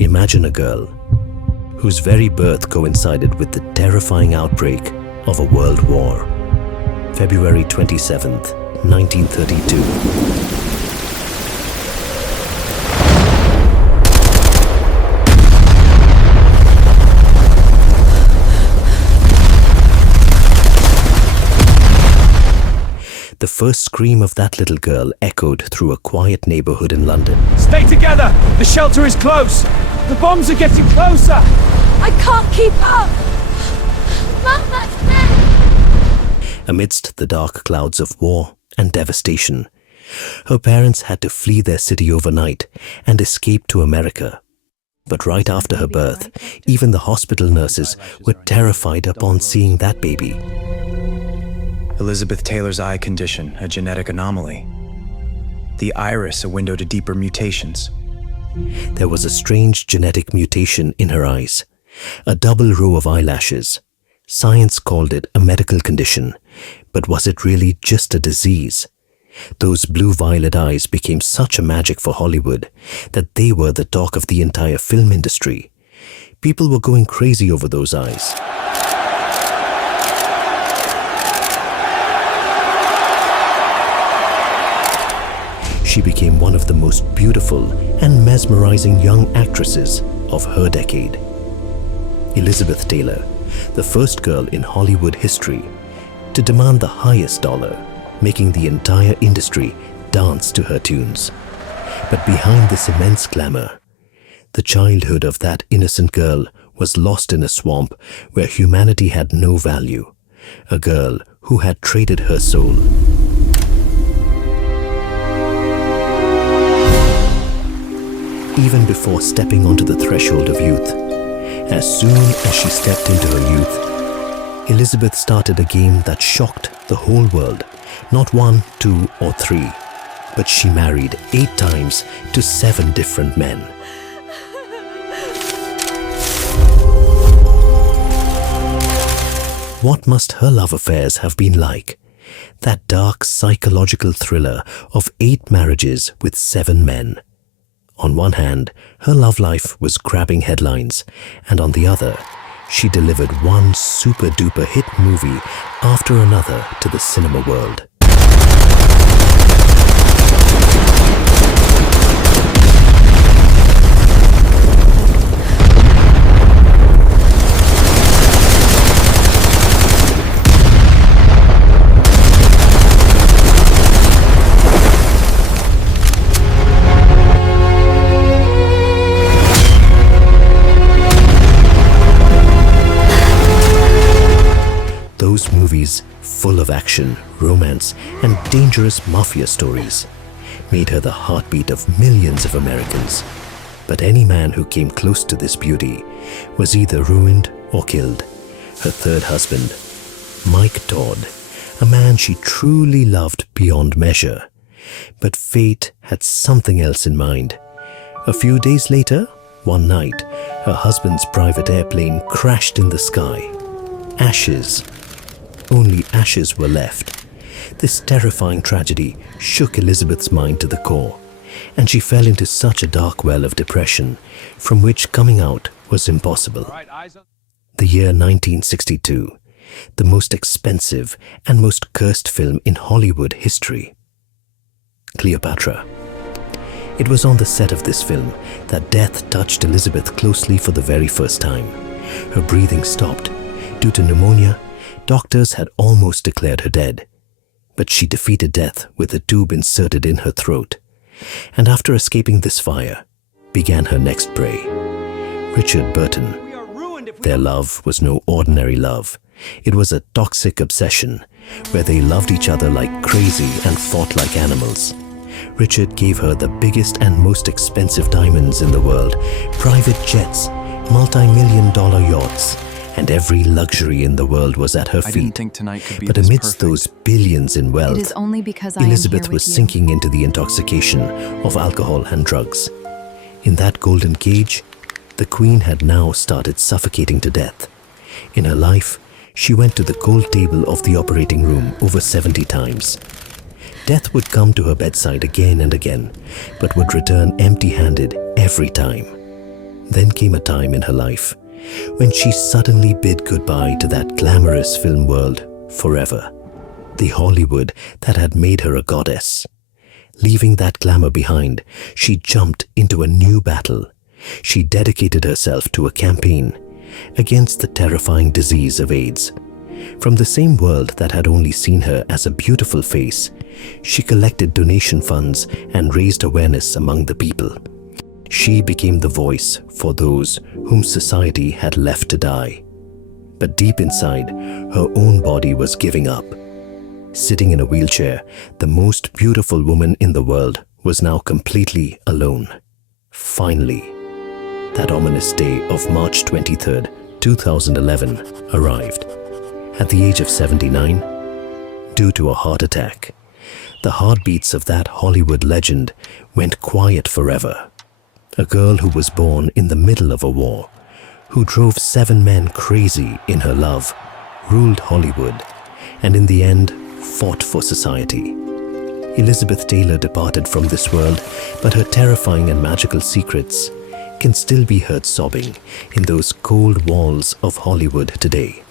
Imagine a girl whose very birth coincided with the terrifying outbreak of a world war. February 27th, 1932. The first scream of that little girl echoed through a quiet neighborhood in London. Stay together! The shelter is close! The bombs are getting closer! I can't keep up! Mama's dead! Amidst the dark clouds of war and devastation, her parents had to flee their city overnight and escape to America. But right after her birth, even the hospital nurses were terrified upon seeing that baby. Elizabeth Taylor's eye condition, a genetic anomaly. The iris, a window to deeper mutations. There was a strange genetic mutation in her eyes, a double row of eyelashes. Science called it a medical condition, but was it really just a disease? Those blue-violet eyes became such a magic for Hollywood that they were the talk of the entire film industry. People were going crazy over those eyes. She became one of the most beautiful and mesmerizing young actresses of her decade. Elizabeth Taylor, the first girl in Hollywood history to demand the highest dollar, making the entire industry dance to her tunes. But behind this immense glamour, the childhood of that innocent girl was lost in a swamp where humanity had no value. A girl who had traded her soul. Even before stepping onto the threshold of youth, as soon as she stepped into her youth, Elizabeth started a game that shocked the whole world. Not 1, 2, or 3, but she married 8 times to 7 different men. What must her love affairs have been like? That dark psychological thriller of 8 marriages with 7 men. On one hand, her love life was grabbing headlines, and on the other, she delivered one super-duper hit movie after another to the cinema world. Those movies, full of action, romance, and dangerous mafia stories, made her the heartbeat of millions of Americans. But any man who came close to this beauty was either ruined or killed. Her third husband, Mike Todd, a man she truly loved beyond measure. But fate had something else in mind. A few days later, one night, her husband's private airplane crashed in the sky. Ashes. Only ashes were left. This terrifying tragedy shook Elizabeth's mind to the core, and she fell into such a dark well of depression from which coming out was impossible. The year 1962, the most expensive and most cursed film in Hollywood history. Cleopatra. It was on the set of this film that death touched Elizabeth closely for the very first time. Her breathing stopped. Due to pneumonia, doctors had almost declared her dead. But she defeated death with a tube inserted in her throat. And after escaping this fire, began her next prey. Richard Burton. Their love was no ordinary love. It was a toxic obsession, where they loved each other like crazy and fought like animals. Richard gave her the biggest and most expensive diamonds in the world, private jets, multi-million-dollar yachts, and every luxury in the world was at her feet. But amidst those billions in wealth, Elizabeth was sinking into the intoxication of alcohol and drugs. In that golden cage, the Queen had now started suffocating to death. In her life, she went to the cold table of the operating room over 70 times. Death would come to her bedside again and again, but would return empty-handed every time. Then came a time in her life when she suddenly bid goodbye to that glamorous film world forever, the Hollywood that had made her a goddess. Leaving that glamour behind, she jumped into a new battle. She dedicated herself to a campaign against the terrifying disease of AIDS. From the same world that had only seen her as a beautiful face, she collected donation funds and raised awareness among the people. She became the voice for those whom society had left to die. But deep inside, her own body was giving up. Sitting in a wheelchair, the most beautiful woman in the world was now completely alone. Finally, that ominous day of March 23rd, 2011 arrived. At the age of 79, due to a heart attack, the heartbeats of that Hollywood legend went quiet forever. A girl who was born in the middle of a war, who drove 7 men crazy in her love, ruled Hollywood, and in the end fought for society. Elizabeth Taylor departed from this world, but her terrifying and magical secrets can still be heard sobbing in those cold walls of Hollywood today.